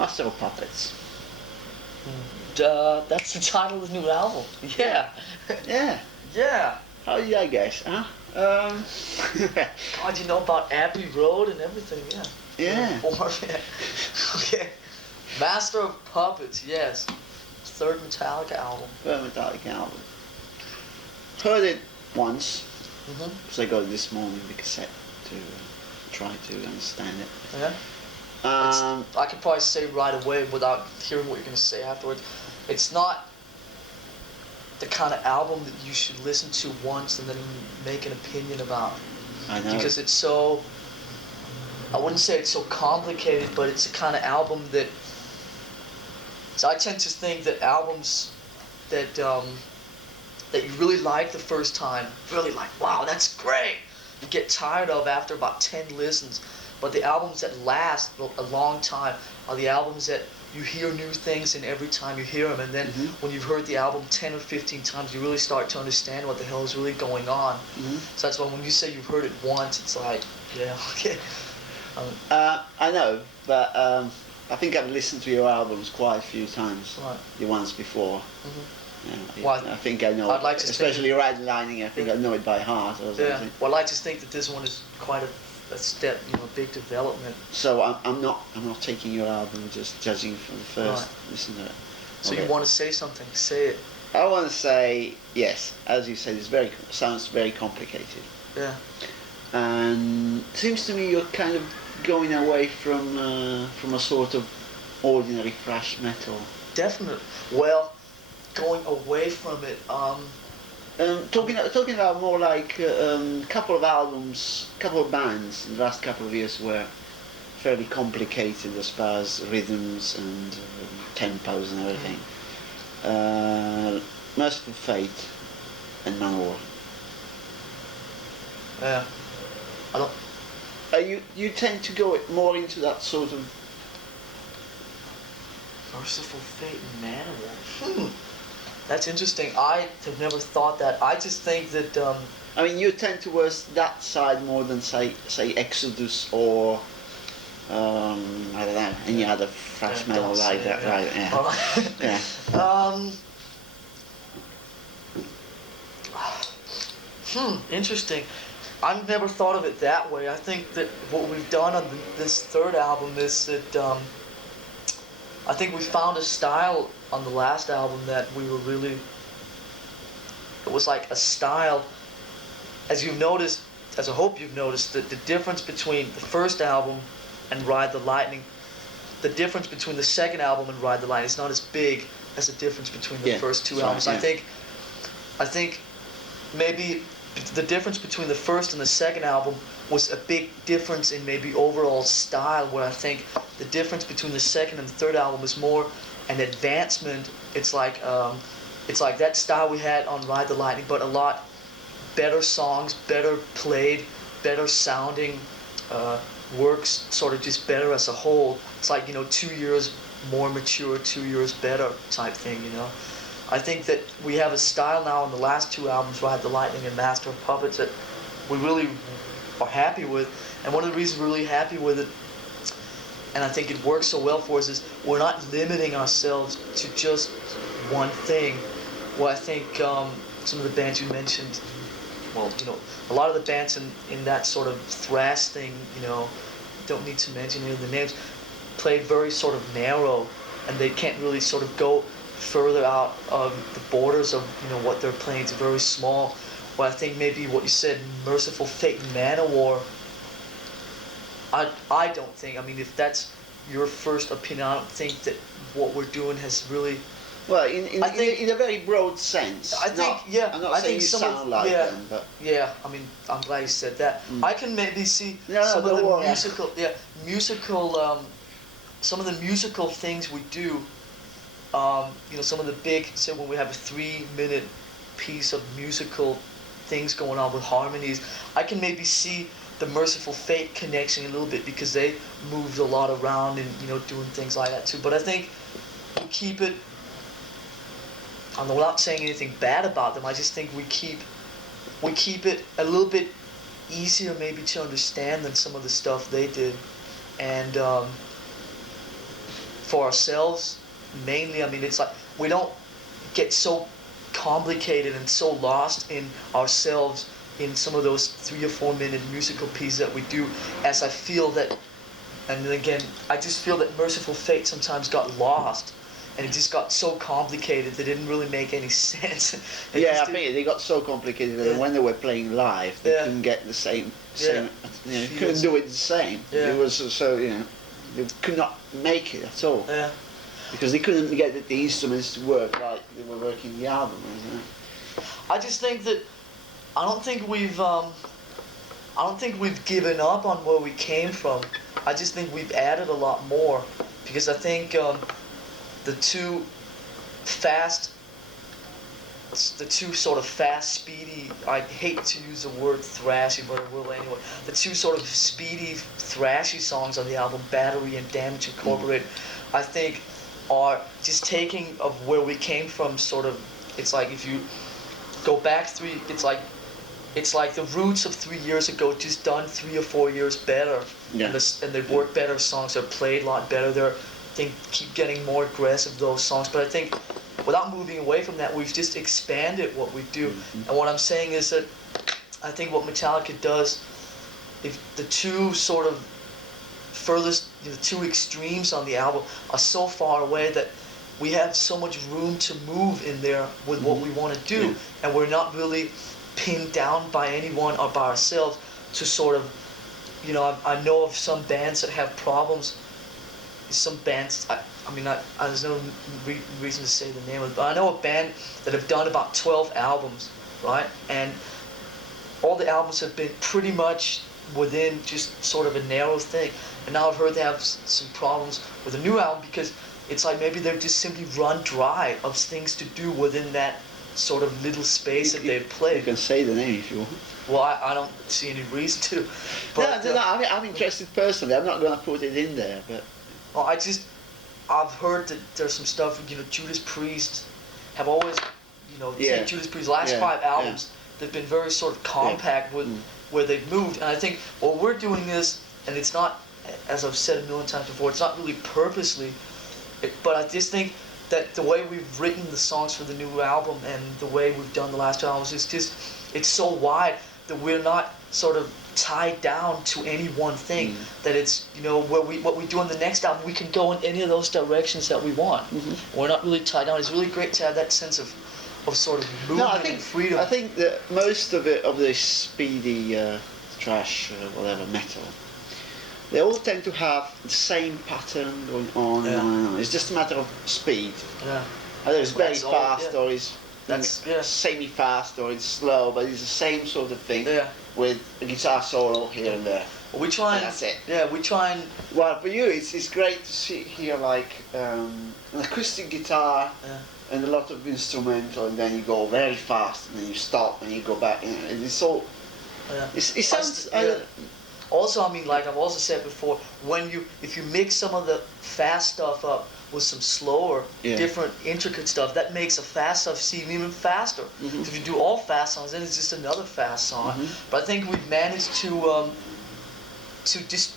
Master of Puppets. That's the title of the new album. Yeah. Yeah. Yeah. How did I guess, huh? God, you know about Abbey Road and everything, yeah. Yeah. Okay. Master of Puppets, yes. Third Metallica album. Third Metallica album. Heard it once, Mm-hmm. because I got it this morning, the cassette, to try to understand it. Yeah. I could probably say right away without hearing what you're going to say afterwards. It's not the kind of album that you should listen to once and then make an opinion about. I know. Because it's so, I wouldn't say it's so complicated, but it's the kind of album that, so I tend to think that albums that that you really like the first time, really like, wow, that's great, you get tired of after about 10 listens. But the albums that last a long time are the albums that you hear new things in every time you hear them, and then when you've heard the album 10 or 15 times, you really start to understand what the hell is really going on. So that's why when you say you've heard it once, it's like, yeah, okay. I know, but I think I've listened to your albums quite a few times. Right. The ones before. Yeah, Well, I think I know. I'd like to especially Red Lining. I think I know it by heart. Or something. Yeah. Well, I like to think that this one is quite a step, a big development. So I'm not taking your album just judging from the first listen to it. So you want to say something? Say it. I want to say yes, as you said, sounds very complicated. Yeah. And it seems to me you're kind of going away from a sort of ordinary thrash metal. Definitely. Well, going away from it. Talking about more like couple of albums, couple of bands in the last couple of years were fairly complicated as far as rhythms and tempos and everything. Merciful Fate and Manowar. Yeah. I don't. You tend to go more into that sort of Merciful Fate and Manowar. That's interesting. I have never thought that. I just think that. I mean, you tend towards that side more than say Exodus or I don't know, any other thrash metal like that, yeah. right? Yeah. Yeah. Interesting. I've never thought of it that way. I think that what we've done on this third album is that I think we found a style on the last album that we were really. It was like a style, as you've noticed, as I hope you've noticed, that the difference between the first album and Ride the Lightning, the difference between the second album and Ride the Lightning is not as big as the difference between the first two albums. Right, yeah. I think maybe the difference between the first and the second album was a big difference in maybe overall style, where I think the difference between the second and the third album is more an advancement. It's like that style we had on Ride the Lightning, but a lot better songs, better played, better sounding, works sort of just better as a whole. It's like, 2 years more mature, 2 years better type thing, I think that we have a style now in the last two albums, Ride the Lightning and Master of Puppets, that we really are happy with. And one of the reasons we're really happy with it, and I think it works so well for us, is we're not limiting ourselves to just one thing. Well, I think some of the bands you mentioned, well, a lot of the bands in that sort of thrash thing, don't need to mention any of the names, play very sort of narrow, and they can't really sort of go further out of the borders of what they're playing. It's very small. Well, I think maybe what you said, Merciful Fate and Manowar, I don't think, if that's your first opinion, I don't think that what we're doing has really. Well, in a very broad sense. I think, I'm not saying you sound like them, but yeah. I'm glad you said that. I can maybe see some of the musical, some of the musical things we do. Some of the big, say when we have a 3-minute piece of musical things going on with harmonies, I can maybe see the Merciful Fate connection a little bit, because they moved a lot around and doing things like that too. But I think we keep it. I'm not saying anything bad about them. I just think we keep it a little bit easier maybe to understand than some of the stuff they did, and for ourselves mainly. I mean, it's like we don't get so complicated and so lost in ourselves in some of those 3 or 4 minute musical pieces that we do, as I feel that, and then again, I just feel that Merciful Fate sometimes got lost, and it just got so complicated that it didn't really make any sense. Yeah, I think they got so complicated that when they were playing live, they couldn't get the same, couldn't do it the same. It was so, they could not make it at all. Yeah. Because they couldn't get the instruments to work like they were working the album, isn't it? I just think that I don't think we've given up on where we came from. I just think we've added a lot more, because I think the two sort of fast, speedy, I hate to use the word thrashy, but I will anyway. The two sort of speedy, thrashy songs on the album, Battery and Damage Incorporated, I think are just taking of where we came from, sort of. It's like if you go back it's like the roots of 3 years ago, just done 3 or 4 years better. Yeah. And they work better, songs are played a lot better. They're, I think, keep getting more aggressive, those songs. But I think without moving away from that, we've just expanded what we do. And what I'm saying is that I think what Metallica does, if the two sort of furthest, the two extremes on the album are so far away that we have so much room to move in there with what we want to do, and we're not really pinned down by anyone or by ourselves to sort of, I know of some bands that have problems. Some bands, there's no reason to say the name of it, but I know a band that have done about 12 albums, right? And all the albums have been pretty much within just sort of a narrow thing. And now I've heard they have some problems with a new album, because it's like maybe they're just simply run dry of things to do within that sort of little space that they've played. You can say the name if you want. Well, I don't see any reason to. But, no, I'm interested personally. I'm not going to put it in there, but. Well, I've heard that there's some stuff. Judas Priest have always, Judas Priest's last 5 albums, they've been very sort of compact with where they've moved. And I think what we're doing is, and it's not, as I've said a million times before, it's not really purposely, but I just think that the way we've written the songs for the new album and the way we've done the last 2 albums is just, it's so wide that we're not sort of tied down to any one thing. That it's, what we do on the next album, we can go in any of those directions that we want. We're not really tied down. It's really great to have that sense of sort of movement and freedom. I think that most of this speedy thrash, whatever, metal, they all tend to have the same pattern going on and on and on. It's just a matter of speed. Yeah. Either it's very fast or it's That's semi-fast or it's slow, but it's the same sort of thing with a guitar solo here and there. Well, we try and that's it. Yeah, we try and. Well, for you, it's great to hear like an acoustic guitar and a lot of instrumental, and then you go very fast, and then you stop, and you go back, and it's all. It sounds. Also, I mean, like I've also said before, if you mix some of the fast stuff up with some slower, different, intricate stuff, that makes a fast stuff seem even faster. So if you do all fast songs, then it's just another fast song. But I think we've managed to just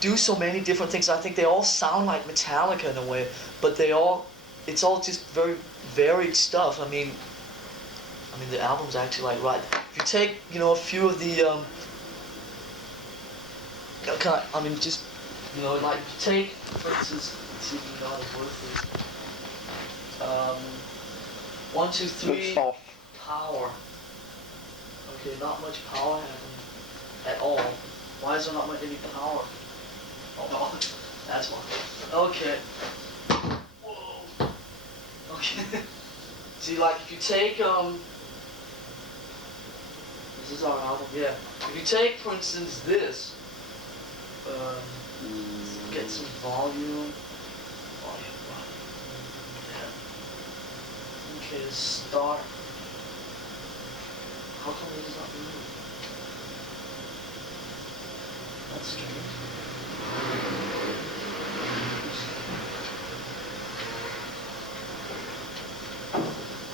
do so many different things. I think they all sound like Metallica in a way, but it's all just very varied stuff. I mean, the album's actually like right. If you take, a few of the just, like take, for instance, let's see if we got it worth it. 1, 2, 3, power. Okay, not much power happening at all. Why is there not much any power? Oh no, that's why. Okay. Whoa. Okay. See, like if you take this is our album, yeah. If you take, for instance, this. Get some volume. Okay, start. How come it does not move? That's strange.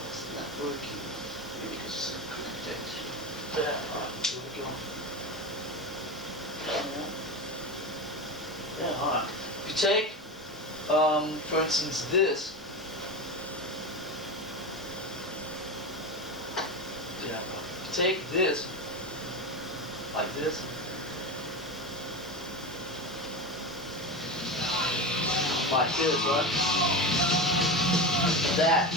It's not working. Maybe because it's connected. There, alright, here we go. Yeah, alright. If you take For instance, this. Yeah. Take this, like this. Like this, right? That.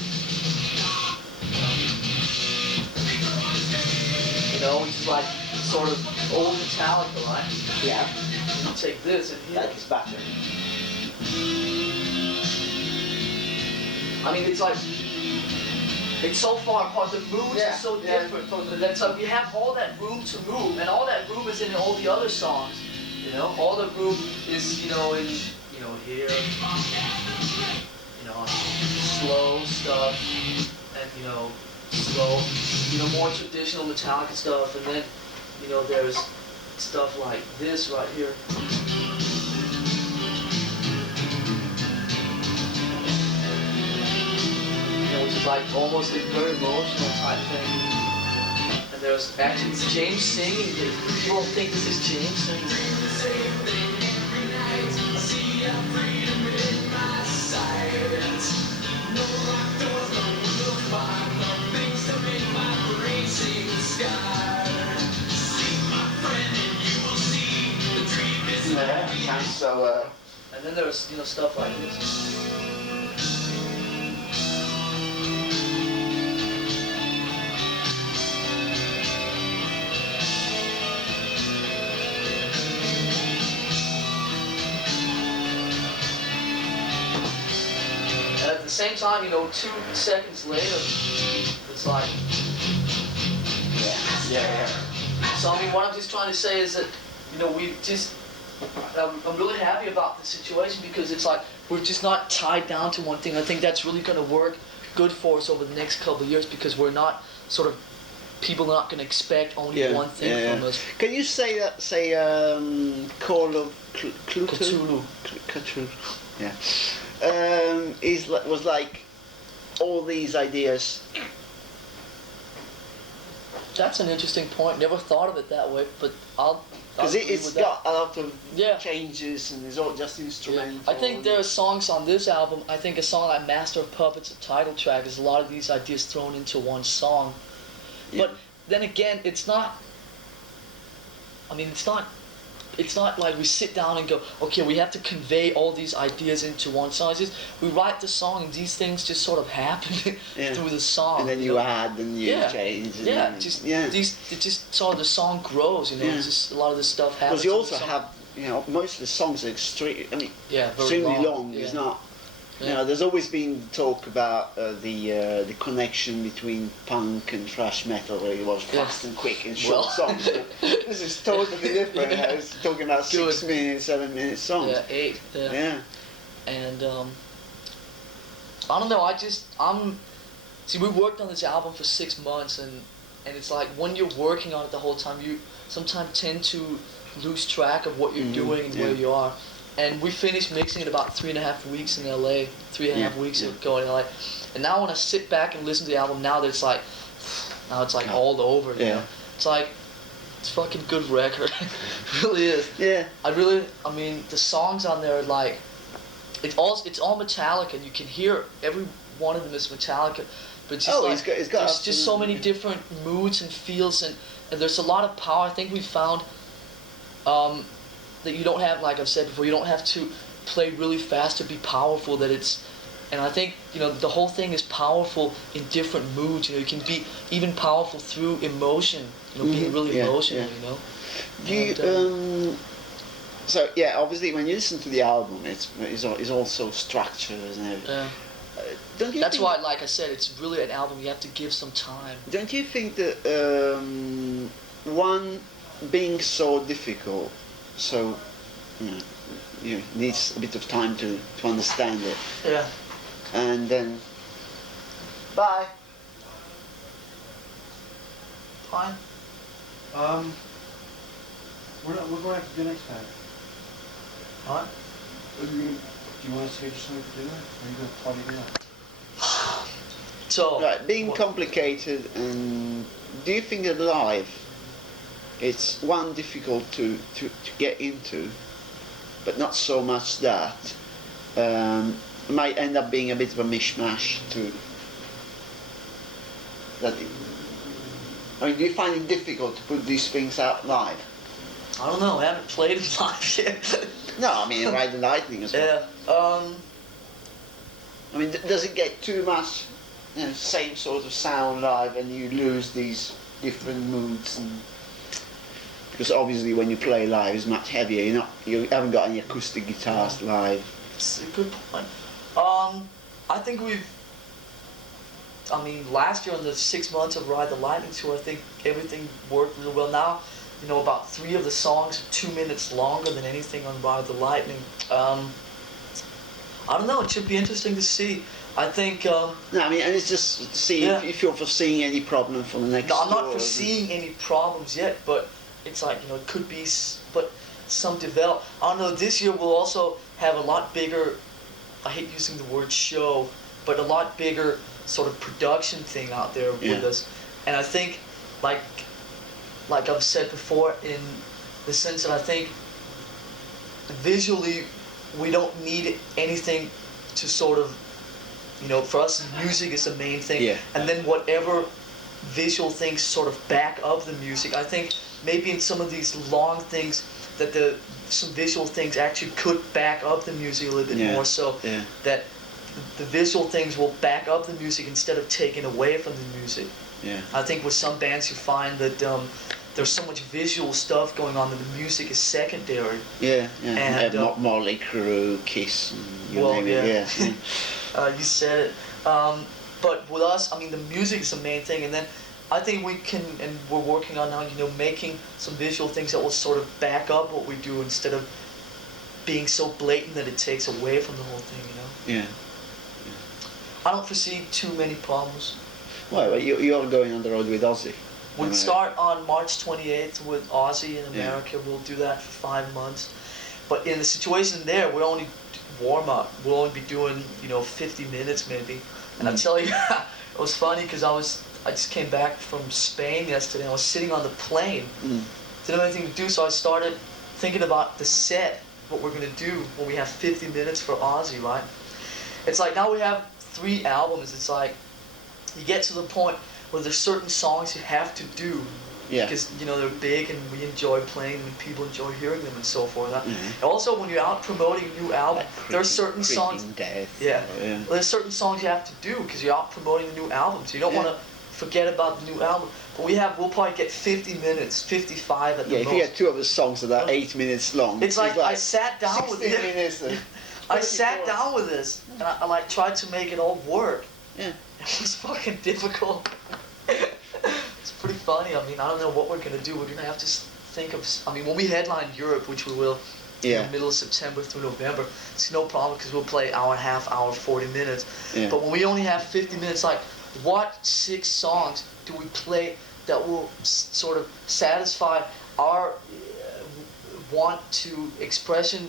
You know, which is like sort of old Metallica, right? Yeah. And you take this and here. Like it's better. I mean, it's like, it's so far apart, the moods are so different. That's like, we have all that room to move, and all that room is in all the other songs, you know? All the room is, you know, in, you know, here, you know, slow stuff, and, you know, slow, you know, more traditional Metallica stuff, and then, you know, there's stuff like this right here. Which is like almost a very emotional type thing. And there's actually, it's James singing. People don't think this is James singing. Yeah, sounds so. And then there's, you know, stuff like this. At the same time, you know, 2 seconds later, it's like, Yeah. so I mean, what I'm just trying to say is that, you know, we just, I'm really happy about the situation because it's like, we're just not tied down to one thing. I think that's really going to work good for us over the next couple of years because we're not sort of, people are not going to expect only one thing from us. Can you say that? Say Call of Cthulhu. Cthulhu. Yeah. Was like all these ideas. That's an interesting point. Never thought of it that way, but I'll Because it's got a lot of Yeah. changes and it's all just instrumental. I think there are songs on this album. I think a song like Master of Puppets, a title track, is a lot of these ideas thrown into one song. Yeah. But then again, it's not. I mean, it's not like we sit down and go, okay, we have to convey all these ideas into one song. It's just, we write the song and these things just sort of happen through the song. And then you add and you change. And Yeah, then, just it just sort of the song grows, you know. It's just a lot of this stuff happens. Because you also have, you know, most of the songs are extremely long. Yeah. It's not. You know, there's always been talk about the connection between punk and thrash metal, where it was fast and quick and short songs. But this is totally different. I was talking about 6 minutes, 7 minute songs. Yeah, 8. Yeah. And I don't know. See, we worked on this album for 6 months, and it's like when you're working on it the whole time, you sometimes tend to lose track of what you're doing and where you are. And we finished mixing it about 3.5 weeks in LA, 3.5 weeks ago in LA. And now when I sit back and listen to the album, now that it's like all over, you know? It's like, it's a fucking good record. It really is. Yeah. I mean, the songs on there are like, it's all Metallica, and you can hear every one of them is Metallica. But it's just it's got there's just so many different moods and feels, and there's a lot of power. I think we found, that you don't have, like I've said before, you don't have to play really fast to be powerful. And I think, you know, the whole thing is powerful in different moods. You know, you can be even powerful through emotion. You know, being really emotional. You know. Do you So yeah, obviously when you listen to the album, it's also structured and everything. Don't you? That's why, like I said, it's really an album you have to give some time. Don't you think that one being so difficult, so you needs a bit of time to understand it. Yeah. And then bye. Fine. We're going after dinner next time. What? Do you want us to get you something for dinner? Or are you going to party dinner? So Right, being complicated, and do you think that live it's difficult to get into, but not so much that, it might end up being a bit of a mishmash too. I mean, do you find it difficult to put these things out live? I don't know. I haven't played it live yet. No, I mean Ride the Lightning as well. Yeah. I mean, does it get too much, same sort of sound live, and you lose these different moods? And because obviously, when you play live, it's much heavier. You haven't got any acoustic guitars live. It's a good point. I think last year on the 6 months of Ride the Lightning tour, I think everything worked really well. Now, about 3 of the songs are 2 minutes longer than anything on Ride the Lightning. I don't know. It should be interesting to see. I think. No, I mean, and it's just see if you're foreseeing any problem for the next. No, I'm not tour, foreseeing any problems yet, but it's like it could be, but some develop. I don't know. This year we'll also have a lot bigger. I hate using the word show, but a lot bigger sort of production thing out there with us, and I think, like I've said before, in the sense that I think visually we don't need anything to sort of, for us music is the main thing, and then whatever visual things sort of back up the music. I think maybe in some of these long things that some visual things actually could back up the music a little bit more, so that the visual things will back up the music instead of taking away from the music. Yeah. I think with some bands you find that there's so much visual stuff going on that the music is secondary. Yeah, yeah. And Motley Crue, Kiss, and you name it. Yeah. You said it. But with us, I mean, the music is the main thing, and then I think we can, and we're working on now, making some visual things that will sort of back up what we do instead of being so blatant that it takes away from the whole thing, Yeah. I don't foresee too many problems. Well, you're going on the road with Ozzy. We'd start on March 28th with Ozzy in America. We'll do that for 5 months. But in the situation there, we're only warm up. We'll only be doing, 50 minutes maybe. And I tell you, it was funny because I just came back from Spain yesterday. I was sitting on the plane. Didn't have anything to do, so I started thinking about the set, what we're going to do when we have 50 minutes for Ozzy, right? It's like now we have 3 albums. It's like you get to the point where there's certain songs you have to do because they're big and we enjoy playing them and people enjoy hearing them and so forth. And also when you're out promoting a new album, there's certain songs. There's certain songs you have to do because you're out promoting a new album, so you don't want to forget about the new album. But we'll probably get 50 minutes, 55 at the most. If you get 2 of the songs that are 8 minutes long, it's like I sat down with this. I sat down with this and I tried to make it all work. Yeah. It was fucking difficult. It's pretty funny. I mean, I don't know what we're going to do. We're going to have to think of... I mean, when we headline Europe, which we will in the middle of September through November, it's no problem because we'll play hour and a half, hour 40 minutes. Yeah. But when we only have 50 minutes, like, what 6 songs do we play that will sort of satisfy our want to expression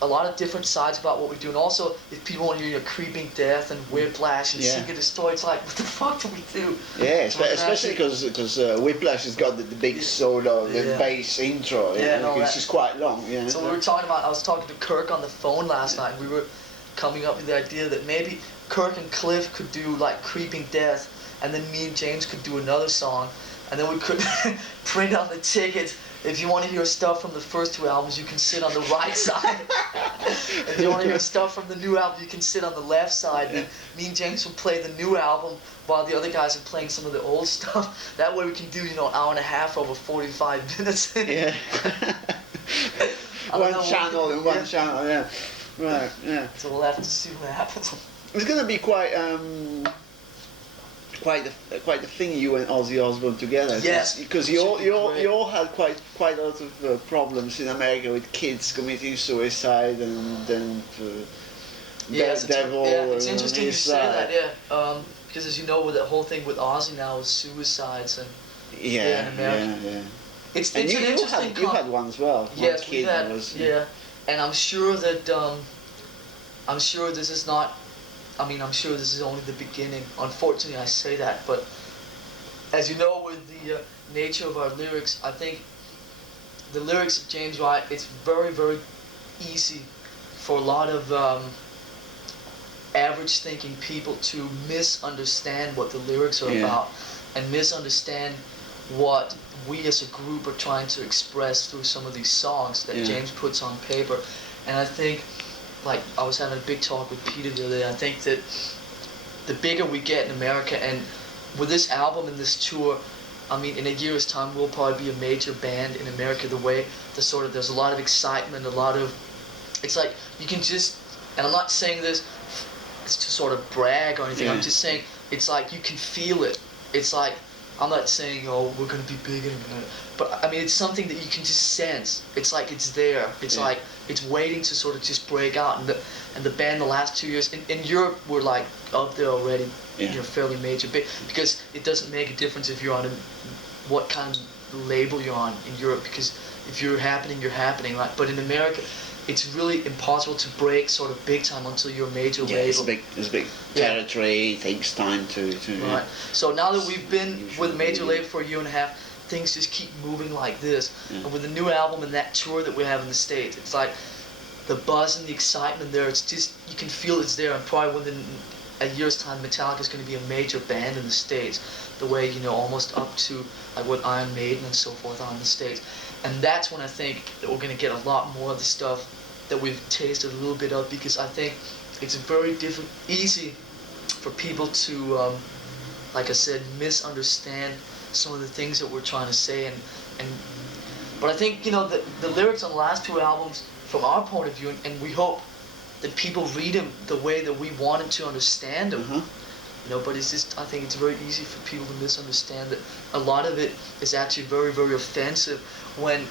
a lot of different sides about what we do, and also if people want to hear Creeping Death and Whiplash and Secret Destroy, it's like, what the fuck do we do? Yeah, especially because Whiplash has got the big solo, the bass intro, which is quite long. Yeah. So I was talking to Kirk on the phone last night, and we were coming up with the idea that maybe Kirk and Cliff could do like Creeping Death, and then me and James could do another song, and then we could print out the tickets. If you want to hear stuff from the first 2 albums, you can sit on the right side. If you want to hear stuff from the new album, you can sit on the left side. And me and James will play the new album while the other guys are playing some of the old stuff. That way we can do, an hour and a half over 45 minutes. Yeah. One channel, yeah. Right, yeah. So we'll have to see what happens. It's going to be quite the thing, you and Ozzy Osbourne together. Yes, because you all had quite a lot of problems in America with kids committing suicide and then Devil. It's interesting you say that. Yeah, because as you know, with the whole thing with Ozzy now is suicides and in America. Yeah. It's an interesting. You had one as well. Yes, we had. And I'm sure that I'm sure this is not. I mean, I'm sure this is only the beginning. Unfortunately, I say that, but as you know, with the nature of our lyrics, I think the lyrics of James Wright, it's very, very easy for a lot of average thinking people to misunderstand what the lyrics are about and misunderstand what we as a group are trying to express through some of these songs that James puts on paper. And I think, like I was having a big talk with Peter the other day, I think that the bigger we get in America, and with this album and this tour, I mean, in a year's time we'll probably be a major band in America. The way there's a lot of excitement, a lot of, it's like you can just, and I'm not saying this to sort of brag or anything, I'm just saying it's like you can feel it. It's like, I'm not saying, oh, we're going to be big in a minute, but I mean, it's something that you can just sense. It's like it's there. It's like it's waiting to sort of just break out. And the band the last 2 years in Europe were like up there already, you know, fairly major, big, because it doesn't make a difference if you're on what kind of label you're on in Europe, because if you're happening, you're happening, right? But in America, it's really impossible to break sort of big time until you're a major label. It's a big territory. It takes time to right. So now that we've been with a major label for a year and a half, things just keep moving like this. And with the new album and that tour that we have in the States, it's like the buzz and the excitement there. It's just, you can feel it's there. And probably within a year's time, Metallica is going to be a major band in the States, the way, you know, almost up to like what Iron Maiden and so forth are in the States. And that's when I think that we're going to get a lot more of the stuff that we've tasted a little bit of, because I think it's very easy for people to, like I said, misunderstand some of the things that we're trying to say. But I think, you know, the lyrics on the last two albums, from our point of view, and we hope that people read them the way that we wanted to understand them. You know, but it's just, I think it's very easy for people to misunderstand that a lot of it is actually very, very offensive when,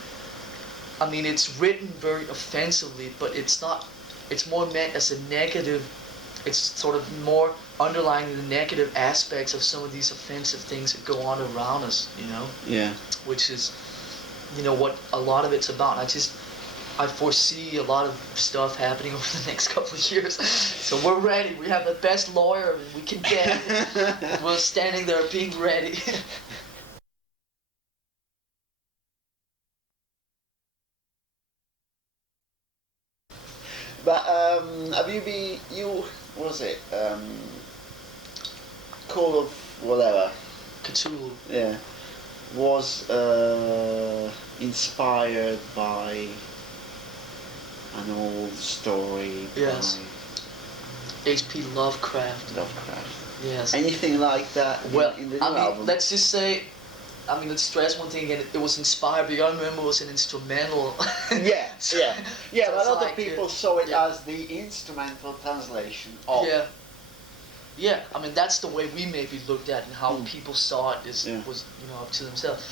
I mean, it's written very offensively, but it's not, it's more meant as a negative, it's sort of more underlying the negative aspects of some of these offensive things that go on around us, you know? Yeah. Which is, you know, what a lot of it's about. I foresee a lot of stuff happening over the next couple of years. So we're ready. We have the best lawyer we can get. We're standing there being ready. But have you been, what was it? Call of whatever. Cthulhu. Yeah. Was inspired by an old story. Yes. H.P. Lovecraft. Yes. Anything like that well, in the new I mean, album? let's just say, I mean, let's stress one thing again. It was inspired, but you gotta remember it was an instrumental. Yeah, so, yeah. Yeah, so but a lot like, of people saw it as the instrumental translation of. Yeah. Yeah, I mean, that's the way we maybe looked at it, and how people saw it was, you know, up to themselves.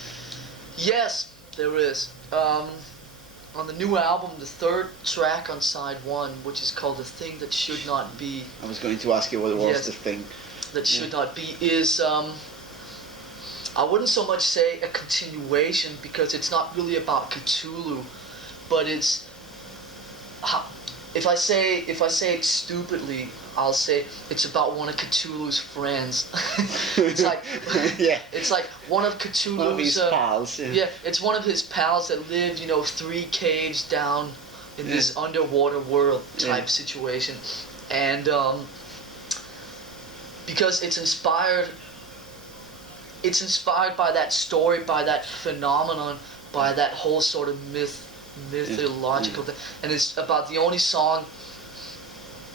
Yes, there is. On the new album, the third track on side one, which is called The Thing That Should Not Be. I was going to ask you what it was, the thing. That should not be is, I wouldn't so much say a continuation, because it's not really about Cthulhu, but it's, if I say it stupidly, I'll say it's about one of Cthulhu's friends. It's like, it's like one of Cthulhu's one of his pals. Yeah, it's one of his pals that lived, you know, 3 caves down in this underwater world type situation, and because it's inspired by that story, by that phenomenon, by that whole sort of mythological thing, and it's about the only song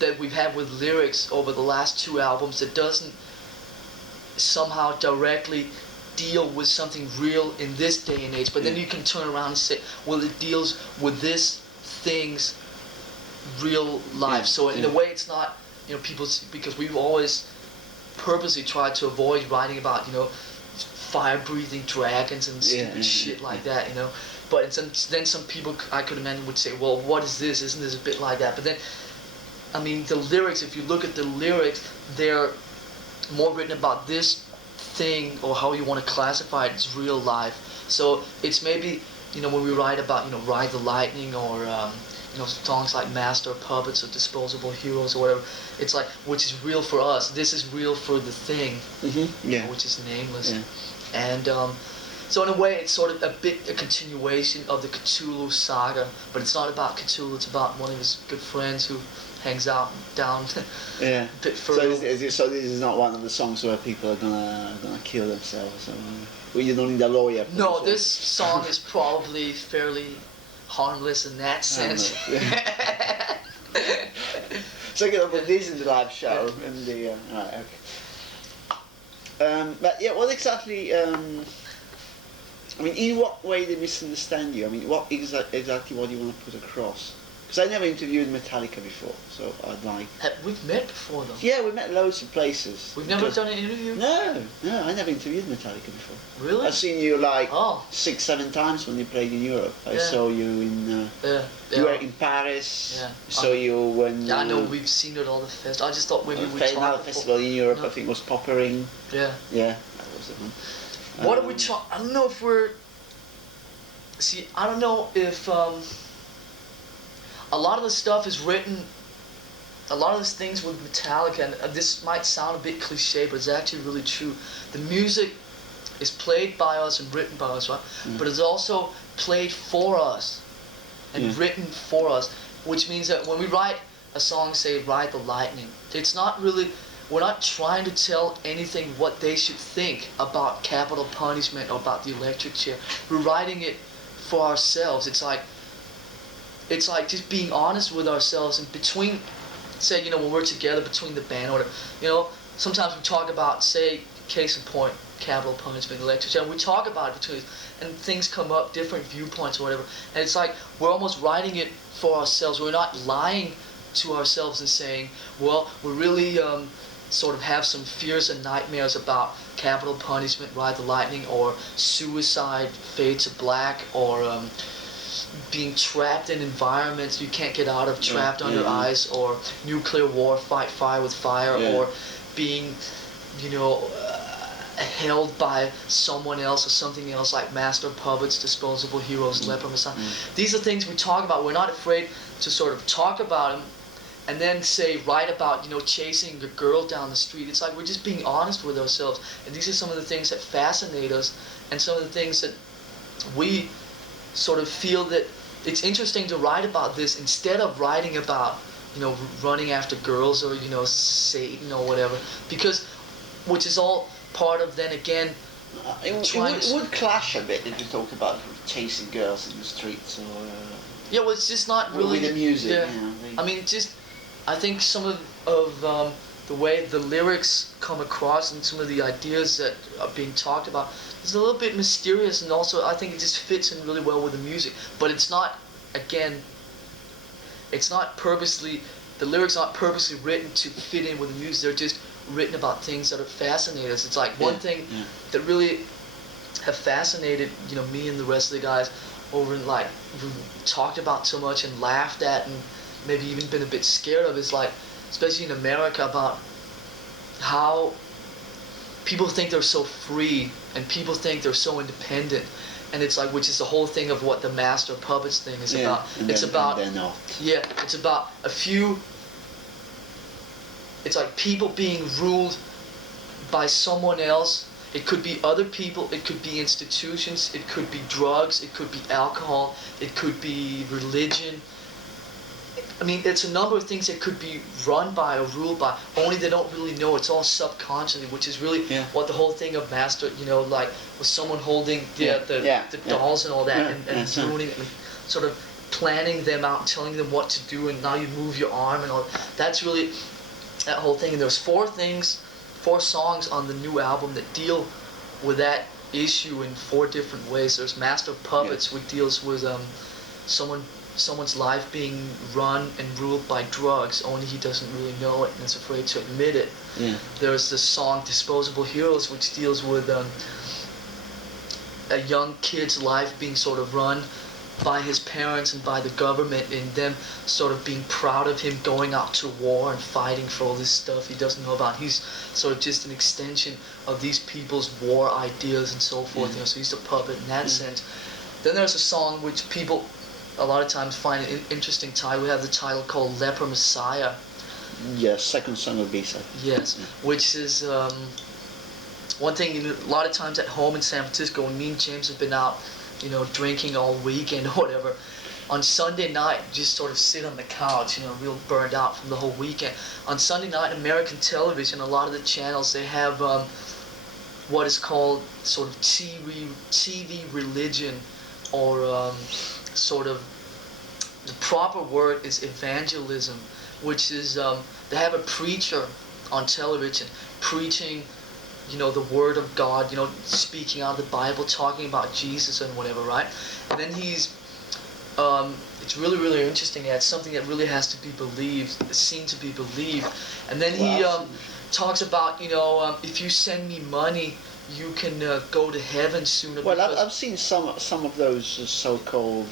that we've had with lyrics over the last 2 albums that doesn't somehow directly deal with something real in this day and age, but then you can turn around and say, well, it deals with this thing's real life. So in a way, it's not, you know, because we've always purposely tried to avoid writing about, you know, fire-breathing dragons and stupid shit like that, you know. But then some people, I could imagine, would say, well, what is this? Isn't this a bit like that? But then, I mean, the lyrics, if you look at the lyrics, they're more written about this thing, or how you want to classify it, as real life. So it's maybe, you know, when we write about, you know, Ride the Lightning, or, you know, songs like Master of Puppets or Disposable Heroes or whatever, it's like, which is real for us. This is real for the thing, you know, which is nameless. And So in a way, it's sort of a continuation of the Cthulhu saga, but it's not about Cthulhu. It's about one of his good friends who hangs out down Yeah. a bit So, further. so this is not one of the songs where people are gonna kill themselves. Well, you don't need a lawyer. For No, this this song is probably fairly harmless in that sense. So you're gonna put this in the live show and the right, okay. But yeah, what exactly? I mean, in what way they misunderstand you? I mean, what exactly what do you want to put across? Because I never interviewed Metallica before, so I'd like. We've met before though. Yeah, we met loads of places. We've never done an interview? No, I never interviewed Metallica before. Really? I've seen you like Oh. 6-7 times when you played in Europe. I Yeah. saw you in. You were in Paris. Yeah. Saw you when. Yeah, I know we've seen it at all the festivals. I just thought maybe we we'd played another talk festival in Europe. No. I think it was Poppering. Yeah. Yeah, that was the one. What are we trying? I don't know if we're. See, I don't know if a lot of the stuff is written. A lot of these things with Metallica, and this might sound a bit cliche, but it's actually really true. The music is played by us and written by us, right? But it's also played for us and written for us, which means that when we write a song, say "Ride the Lightning," it's not really. We're not trying to tell anything what they should think about capital punishment or about the electric chair. We're writing it for ourselves. It's like just being honest with ourselves, and between, say, when we're together between the band or whatever, sometimes we talk about, say, case in point, capital punishment, electric chair, and we talk about it between us, and things come up, different viewpoints or whatever, and it's like we're almost writing it for ourselves. We're not lying to ourselves and saying, well, we really sort of have some fears and nightmares about capital punishment, Ride the Lightning, or suicide, Fade to Black, or being trapped in environments you can't get out of, trapped under ice, or nuclear war, fight fire with fire, or being, held by someone else or something else, like master puppets, disposable heroes, leper messiah. These are things we talk about. We're not afraid to sort of talk about them and then say, write about, chasing a girl down the street. It's like we're just being honest with ourselves. And these are some of the things that fascinate us, and some of the things that we sort of feel that it's interesting to write about this instead of writing about, running after girls or, Satan or whatever. Because, which is all part of, then again, it would clash a bit if you talk about chasing girls in the streets or. Yeah, well, it's just not really. With the music, I mean, I think some of the way the lyrics come across and some of the ideas that are being talked about is a little bit mysterious, and also I think it just fits in really well with the music. But it's not, again, it's not purposely, the lyrics aren't purposely written to fit in with the music. They're just written about things that are fascinating us. It's like one thing that really have fascinated, me and the rest of the guys over in, like, we talked about so much and laughed at and maybe even been a bit scared of, is like, especially in America, about how people think they're so free and people think they're so independent, and it's like, which is the whole thing of what the master puppets thing is about. It's about, they're not. Yeah, it's about a few. It's like people being ruled by someone else. It could be other people, it could be institutions, it could be drugs, it could be alcohol, it could be religion. I mean, it's a number of things that could be run by or ruled by, only they don't really know. It's all subconsciously, which is really what the whole thing of master, like with someone holding the dolls and all that, and ruining it, and sort of planning them out and telling them what to do, and now you move your arm and all. That's really that whole thing. And there's 4 songs on the new album that deal with that issue in 4 different ways. There's Master of Puppets, which deals with someone's life being run and ruled by drugs, only he doesn't really know it and is afraid to admit it. There's the song Disposable Heroes, which deals with a young kid's life being sort of run by his parents and by the government, and them sort of being proud of him going out to war and fighting for all this stuff he doesn't know about. He's sort of just an extension of these people's war ideas and so forth. So he's a puppet in that sense. Then there's a song which people a lot of times find an interesting title. We have the title called Leper Messiah. Yes, second song of B-side. Yes, which is one thing, a lot of times at home in San Francisco, when me and James have been out, drinking all weekend or whatever, on Sunday night, just sort of sit on the couch, real burned out from the whole weekend. On Sunday night, American television, a lot of the channels, they have what is called sort of TV religion, or sort of, the proper word is evangelism, which is, they have a preacher on television preaching, the Word of God, speaking out of the Bible, talking about Jesus and whatever, right? And then it's really, really interesting. It's something that really has to be believed, seen to be believed. And then he talks about, if you send me money, you can go to heaven sooner. Well, I've seen some of those so-called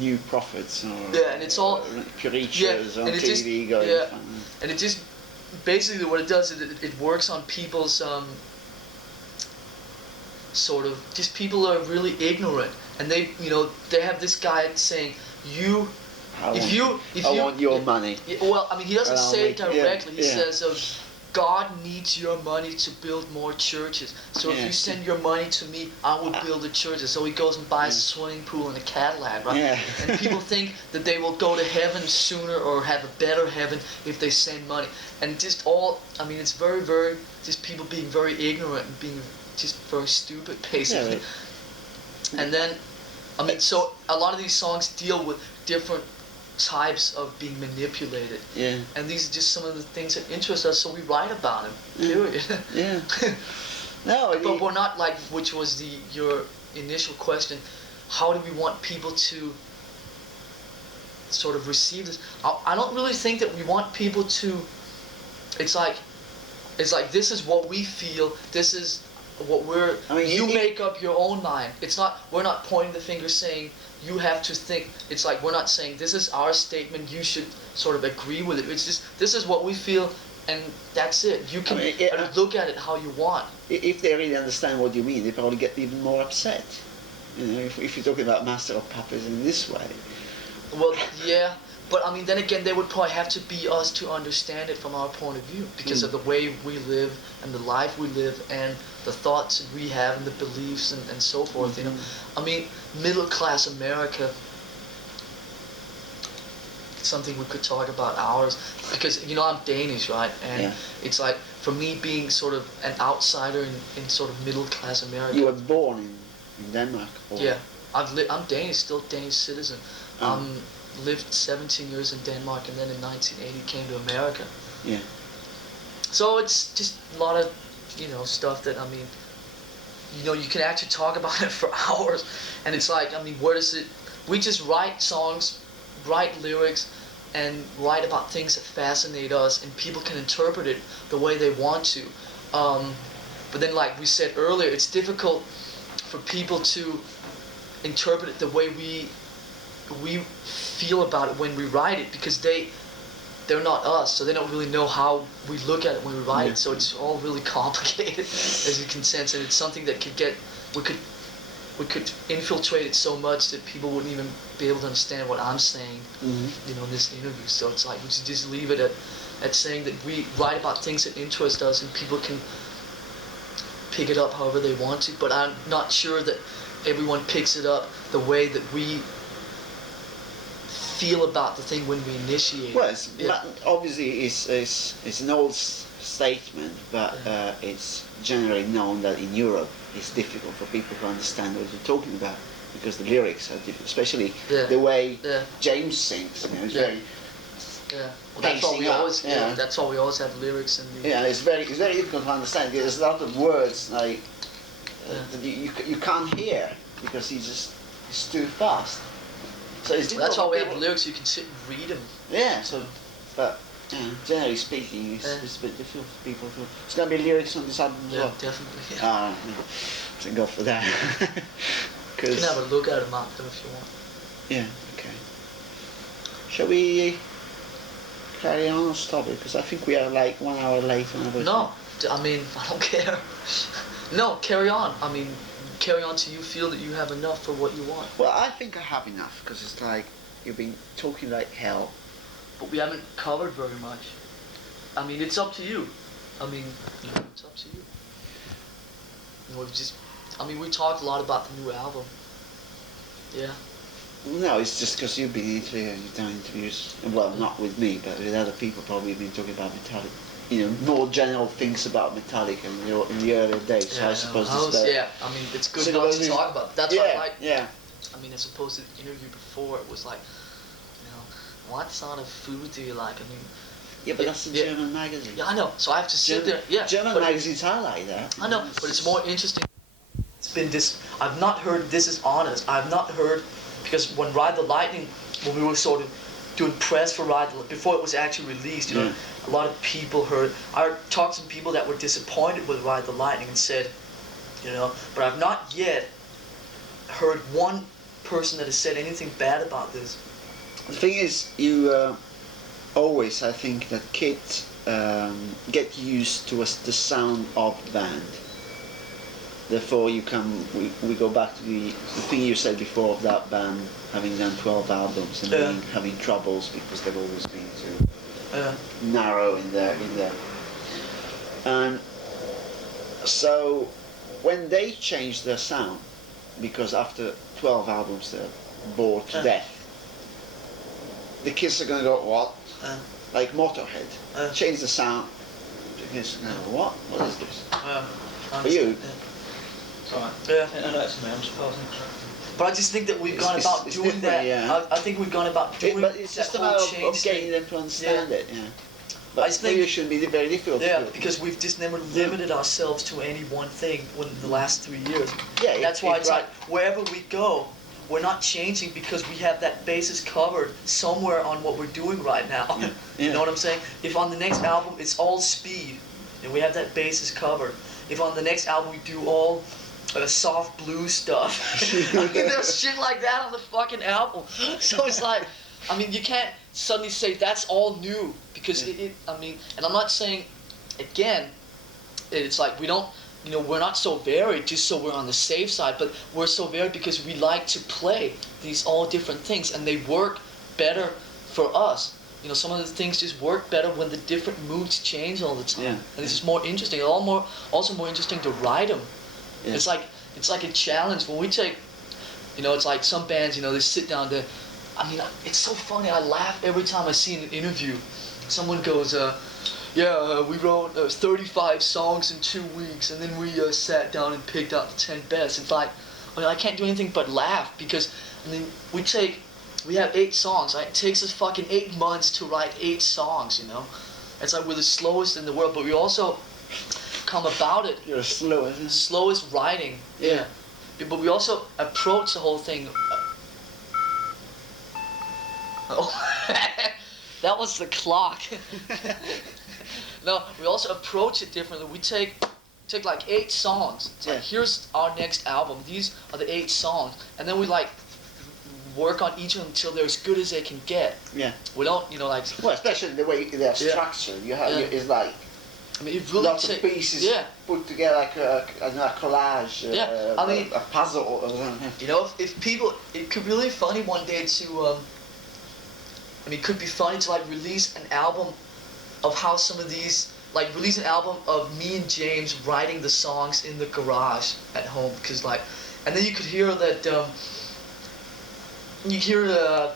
new prophets, or and it's all preachers on TV going. And it just basically what it does is it works on people's sort of, just people are really ignorant, and they have this guy saying, I want your money. Well, I mean, he doesn't say it directly. He says, God needs your money to build more churches. So if you send your money to me, I will build the churches. So he goes and buys a swimming pool and a Cadillac, right? Yeah. And people think that they will go to heaven sooner or have a better heaven if they send money. And it's very, very, just people being very ignorant and being just very stupid, basically. Yeah. And then, so a lot of these songs deal with different types of being manipulated. Yeah. And these are just some of the things that interest us, so we write about them. Period. Yeah. No. But we're not like, which was your initial question, how do we want people to sort of receive this? I don't really think that we want people to. It's like this is what we feel. This is what we're. You make up your own mind. It's not. We're not pointing the finger saying you have to think. It's like we're not saying this is our statement. You should sort of agree with it. It's just this is what we feel, and that's it. You can look at it how you want. If they really understand what you mean, they probably get even more upset. If you're talking about Master of Puppets in this way. Well, yeah. But then again, they would probably have to be us to understand it from our point of view, because of the way we live and the life we live and the thoughts that we have and the beliefs and so forth. Middle class America. It's something we could talk about hours, because I'm Danish, right? And it's like, for me being sort of an outsider in sort of middle class America. You were born in Denmark. Or? Yeah, I'm Danish, still Danish citizen. Lived 17 years in Denmark, and then in 1980 came to America. Yeah. So it's just a lot of, stuff that, you can actually talk about it for hours. And it's like, where does it, we just write songs, write lyrics, and write about things that fascinate us, and people can interpret it the way they want to. But then, like we said earlier, it's difficult for people to interpret it the way we feel about it when we write it, because they're not us, so they don't really know how we look at it when we write it. So it's all really complicated, as you can sense, and it's something that we could infiltrate it so much that people wouldn't even be able to understand what I'm saying, in this interview. So it's like we should just leave it at saying that we write about things that interest us, and people can pick it up however they want to. But I'm not sure that everyone picks it up the way that we feel about the thing when we initiate. Well, obviously it's an old statement, but it's generally known that in Europe it's difficult for people to understand what you're talking about, because the lyrics are different, especially the way James sings. It's very. Yeah. Well, that's why we always. That's why we always have lyrics in the. Yeah, it's very difficult to understand. There's a lot of words like that you can't hear because it's too fast. So that's why we have lyrics. You can sit and read them. Yeah. So, but generally speaking, it's a bit difficult for people to. It's gonna be lyrics on this album as well. Definitely. Thank God for that. You can have a look at them after if you want. Yeah. Okay. Shall we carry on or stop it? Because I think we are like 1 hour late on our. No, I don't care. No, carry on. Carry on till you feel that you have enough for what you want. Well, I think I have enough, because it's like you've been talking like hell. But we haven't covered very much. It's up to you. I mean, it's up to you. We've just, we talked a lot about the new album. Yeah. No, it's just because you've been into it and you've done interviews. Well, not with me, but with other people. Probably been talking about Metallica. More general things about Metallica in the earlier days. So I suppose it's good not to talk about. That's what I like. Yeah. As opposed to the interview before, it was like, what sort of food do you like? Yeah, but that's a German magazine. Yeah, I know. So I have to sit there. Yeah. German magazines are like that. I know, but it's more interesting. It's been this. I've not heard. This is honest. I've not heard, because when Ride the Lightning, when we were sort of doing press for Ride the, before it was actually released, a lot of people heard. I talked to some people that were disappointed with Ride the Lightning and said, but I've not yet heard one person that has said anything bad about this. The thing is, you always, I think, that kids get used to the sound of the band. Therefore, we go back to the thing you said before of that band having done 12 albums and having troubles because they've always been too narrow in their. And so, when they change their sound, because after 12 albums they're bored to death, the kids are going to go, what? Like Motorhead. Change the sound. The kids are going to go, what? What is this? For you? Sorry. Yeah. I know it's me, I'm supposed to. But I just think that we've gone about doing that. Yeah. I think we've gone about doing that. But it's just a matter of getting them to understand it. Yeah. But I think it should be very difficult. Yeah, because we've just never limited ourselves to any one thing in the last 3 years. Yeah. That's why it's like wherever we go, we're not changing because we have that basis covered somewhere on what we're doing right now. Yeah. You know what I'm saying? If on the next album it's all speed, and we have that basis covered. If on the next album we do all soft blues stuff, there's shit like that on the fucking album. So it's like, you can't suddenly say that's all new because and I'm not saying, again, it's like we don't. We're not so varied just so we're on the safe side, but we're so varied because we like to play these all different things and they work better for us. Some of the things just work better when the different moods change all the time. Yeah. And it's just more interesting. Also more interesting to write them. Yeah. It's like a challenge when we take, it's like some bands, they sit down to, it's so funny. I laugh every time I see an interview. Someone goes, we wrote 35 songs in 2 weeks, and then we sat down and picked out the 10 best. It's like, I can't do anything but laugh because, we have 8 songs, right? It takes us fucking 8 months to write 8 songs, It's like we're the slowest in the world, but we also come about it. You're the slowest writing. Yeah. But we also approach the whole thing. Oh, that was the clock. No, we also approach it differently. We take like 8 songs. It's like, here's our next album. These are the 8 songs, and then we work on each of them until they're as good as they can get. Yeah. We don't, Well, especially the way they're structured. You have it's like. It really lots of pieces put together like a collage. A puzzle or something. If people, it could be really funny one day to. It could be funny to release an album of how some of these, release an album of me and James writing the songs in the garage at home, because and then you could hear that. You hear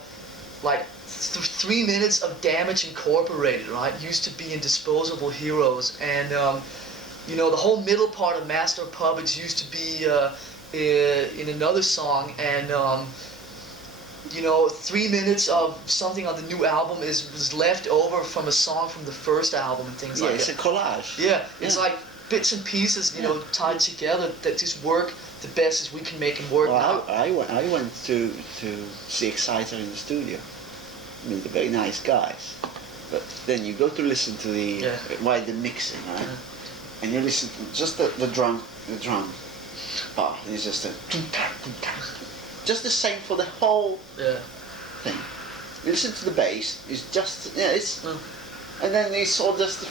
3 minutes of Damage Incorporated, right? Used to be in Disposable Heroes, and the whole middle part of Master of Puppets used to be in another song, and 3 minutes of something on the new album was left over from a song from the first album and things like that. Yeah, it's a collage. Yeah, it's like bits and pieces, tied together that just work the best as we can make them work. Well, I went to see Exciter in the studio. They're very nice guys. But then you go to listen to the mixing, right? And you listen to just the drum. It's just the same for the whole thing. You listen to the bass. It's just and then it's all just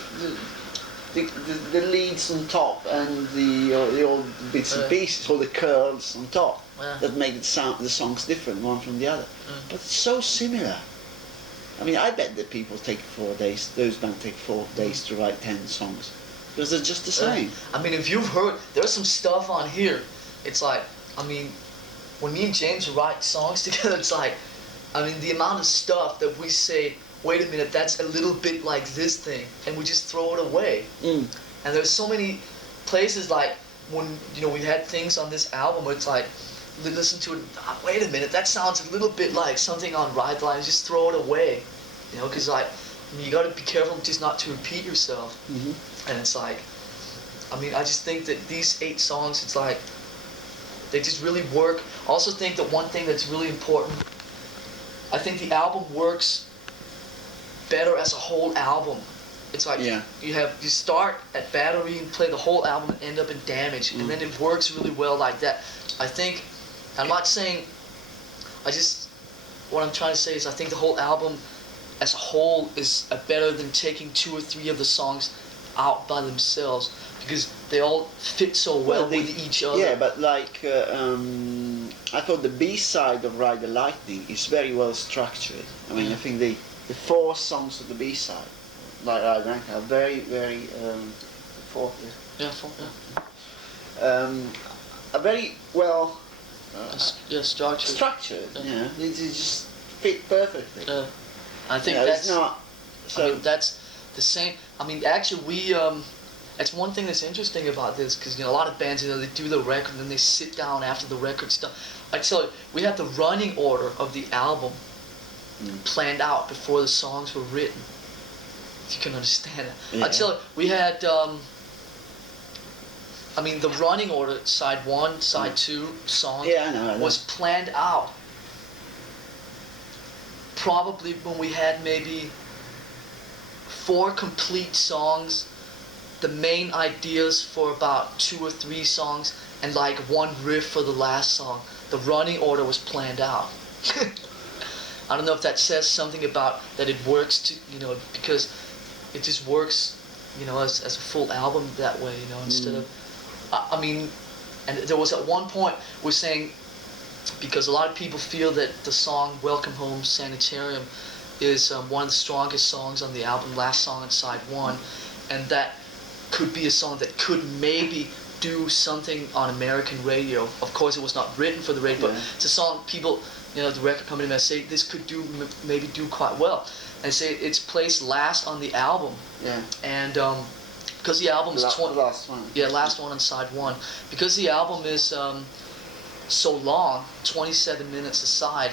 the leads on top and the old bits and pieces, all the curls on top that make the songs different one from the other. But it's so similar. I bet that people take 4 days. Those bands take 4 days to write 10 songs. because they're just the same. I mean, if you've heard, there's some stuff on here. It's like, I mean, when me and James write songs together, it's like, I mean, the amount of stuff that we say, wait a minute, that's a little bit like this thing, and we just throw it away. Mm. And there's so many places like when, you know, we had things on this album where it's like, listen to it, wait a minute, that sounds a little bit like something on Ride the Line, just throw it away. You know, because like, I mean, you got to be careful just not to repeat yourself. Mm-hmm. And it's like, I mean, I just think that these 8 songs, it's like, they just really work. I also think that one thing that's really important, I think the album works better as a whole album. It's like you start at Battery and play the whole album and end up in Damage, and then it works really well like that. I think, I'm not saying, what I'm trying to say is I think the whole album as a whole is better than taking 2 or 3 of the songs out by themselves, because they all fit so well with each other. Yeah, but like, I thought the B-side of Ride the Lightning is very well structured. I mean, I think the 4 songs of the B-side, like Ride the Lightning, are very, very, 4, Yeah, 4, are very well structured. Yeah, they just fit perfectly. I think it's not. So I mean, that's the same. I mean, actually, we that's one thing that's interesting about this, because you know a lot of bands, you know, they do the record and then they sit down after the record's done. I tell you, we had the running order of the album planned out before the songs were written. If you can understand it. Yeah. I tell you, we had. I mean, the running order, side 1, side 2 songs I know. was planned out. Probably when we had maybe 4 complete songs, the main ideas for about 2 or 3 songs, and like 1 riff for the last song. The running order was planned out. I don't know if that says something about that it works to, you know, because it just works, you know, as a full album that way, you know, instead of, I mean, and there was at one point we're saying, because a lot of people feel that the song Welcome Home Sanitarium is one of the strongest songs on the album, last song on side 1, and that could be a song that could maybe do something on American radio. Of course, it was not written for the radio, but it's a song people, you know, the record company may say this could do maybe do quite well, and say it's placed last on the album. Yeah. And because the album is last one. Yeah, last one on side 1. Because the album is so long, 27 minutes aside,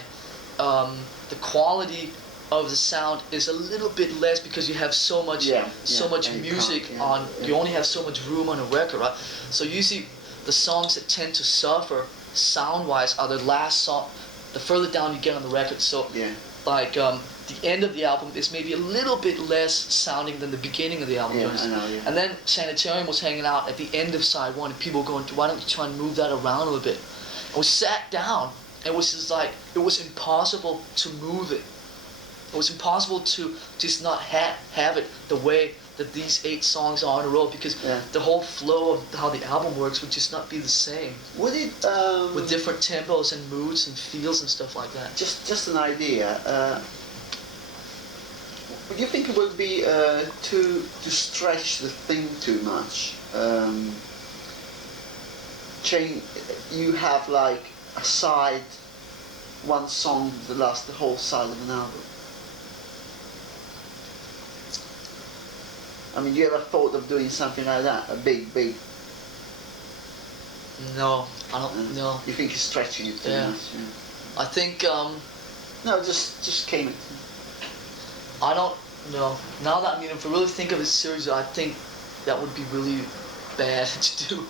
the quality of the sound is a little bit less because you have so much music on. You only have so much room on a record, right? So usually the songs that tend to suffer sound-wise are the last song, the further down you get on the record. So like the end of the album is maybe a little bit less sounding than the beginning of the album. Yeah, I know, And then Sanitarium was hanging out at the end of side 1, and people were going, why don't you try and move that around a little bit? And we sat down, and it was just like, it was impossible to move it. It was impossible to just not have it the way that these 8 songs are in a row, because the whole flow of how the album works would just not be the same. Would it with different tempos and moods and feels and stuff like that? Just an idea. Would you think it would be to stretch the thing too much? You have like a side, one song that lasts the whole side of an album. I mean, you ever thought of doing something like that? A big. No, I don't. No. You think you're stretching it too much? Yeah. I think. No, just came. I don't know. Now that, I mean, if I really think of it seriously, I think that would be really bad to do.